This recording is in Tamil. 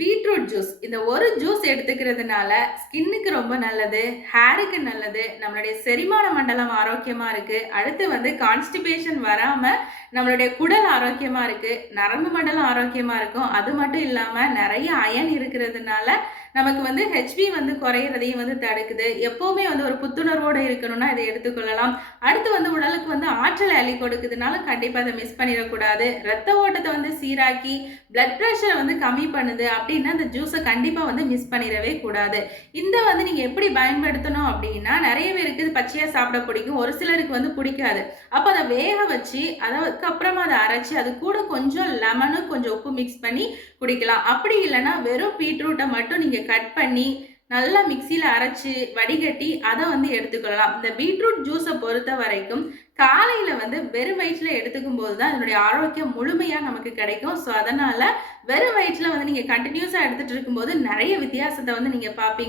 Beetroot juice. இந்த ஒரு ஜூஸ் எடுத்துக்கிறதுனால ஸ்கின்னுக்கு ரொம்ப நல்லது, ஹேருக்கு நல்லது, நம்மளுடைய செரிமான மண்டலம் ஆரோக்கியமா இருக்கு. அடுத்து வந்து கான்ஸ்டிபேஷன் வராம நம்மளுடைய குடல் ஆரோக்கியமா இருக்கு, நரம்பு மண்டலம் ஆரோக்கியமா இருக்கும். அது மட்டும் இல்லாம நிறைய அயன் இருக்கிறதுனால நமக்கு வந்து ஹெச்பி வந்து குறையிறதையும் வந்து தடுக்குது. எப்பவுமே வந்து ஒரு புத்துணர்வோடு இருக்கணும்னா இதை எடுத்துக்கொள்ளலாம். அடுத்து வந்து உடலுக்கு வந்து ஆற்றல் அள்ளி கொடுக்குதுனால கண்டிப்பா அதை மிஸ் பண்ணிடக்கூடாது. ரத்த ஓட்டத்தை வந்து சீராக்கி பிளட் ப்ரெஷரை வந்து கம்மி பண்ணுது அப்படின்னா அந்த ஜூஸை கண்டிப்பா வந்து மிஸ் பண்ணிடவே கூடாது. இந்த வந்து நீங்க எப்படி பயன்படுத்தணும் அப்படின்னா, நிறைய பேருக்கு இது பச்சையா சாப்பிட பிடிக்கும், ஒரு சிலருக்கு வந்து பிடிக்காது. அப்ப அதை வேக வச்சு அதுக்கப்புறமா அதை அரைச்சி அது கூட கொஞ்சம் லெமனும் கொஞ்சம் உப்பு மிக்ஸ் பண்ணி குடிக்கலாம். அப்படி இல்லைன்னா வெறும் பீட்ரூட்டை மட்டும் நீங்க கட் பண்ணி நல்லா மிக்சியில் அரைச்சி வடிகட்டி அதை வந்து எடுத்துக்கொள்ளலாம். இந்த பீட்ரூட் ஜூஸை பொறுத்த வரைக்கும் காலையில் வந்து வெறும் வயிற்றில் எடுத்துக்கும் போது தான் இதனுடைய ஆரோக்கியம் முழுமையாக நமக்கு கிடைக்கும். ஸோ அதனால் வெறும் வயிற்றில் வந்து நீங்கள் கண்டினியூஸாக எடுத்துகிட்டு இருக்கும்போது நிறைய வித்தியாசத்தை வந்து நீங்கள் பார்ப்பீங்க.